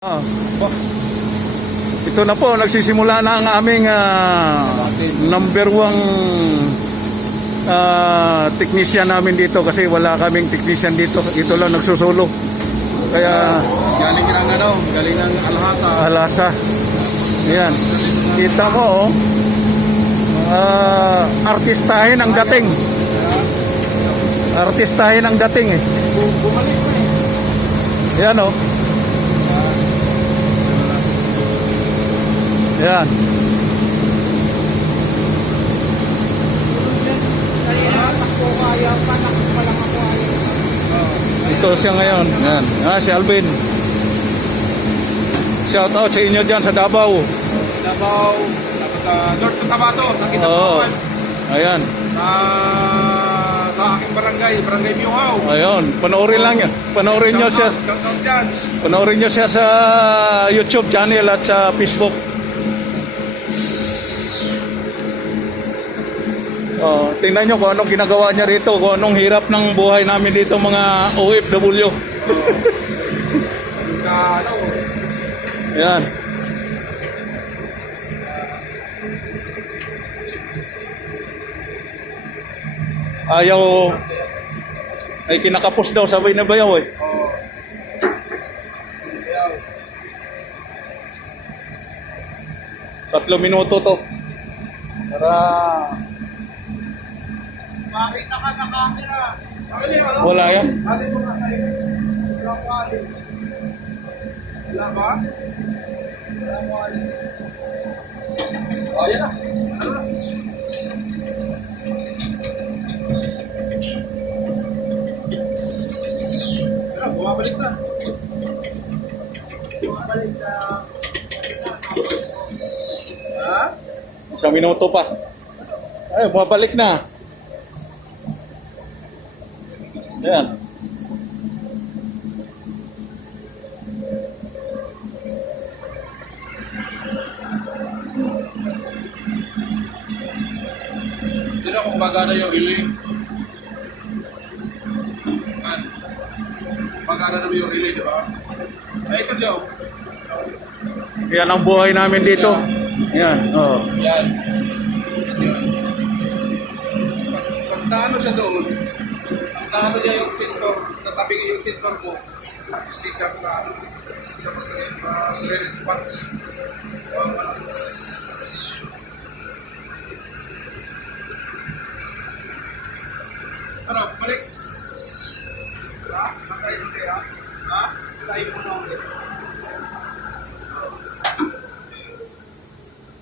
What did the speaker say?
Oh, ito na po, nagsisimula na ang aming number one technician namin dito kasi wala kaming technician dito. Ito lang nagsusulo. Kaya galing ng galing ng Alhasa. Alhasa. Yan. Kita mo artistahin ang dating. Artistahin ang dating eh. Bumalik pa eh. Yan oh. Yan. Ito siya ngayon. Yan. Si Alvin. Shout out sa inyo dyan sa Davao. Davao, sa North Cotabato, sa Kinabawan. Ayan. Sa aking barangay Miuhaw. Ayun. Panoorin lang yan. Panoorin nyo siya. Shout out dyan. Panoorin nyo siya sa YouTube channel at sa Facebook. Oh, tingnan nyo kung anong ginagawa niya rito, kung anong hirap ng buhay namin dito mga OFW. Yan. Ayaw ay kinakapos daw, sabay na bayaw eh. 3 minuto to. Para Makita ka sa camera. wala yan. Wala ba? Oh, yan na. Bumabalik na. Bumabalik na. Ha? 1 minuto pa. Ay, bumabalik na. Ayan. Hindi na kung magana yung relay. Magana naman yung relay, di ba? Ay, ito siya. Yan ang buhay namin dito. Yan. Oh. Yan. Pagdano siya doon, ang naano niya yung sensor, natabi yung sensor mo, hindi siya very responsive.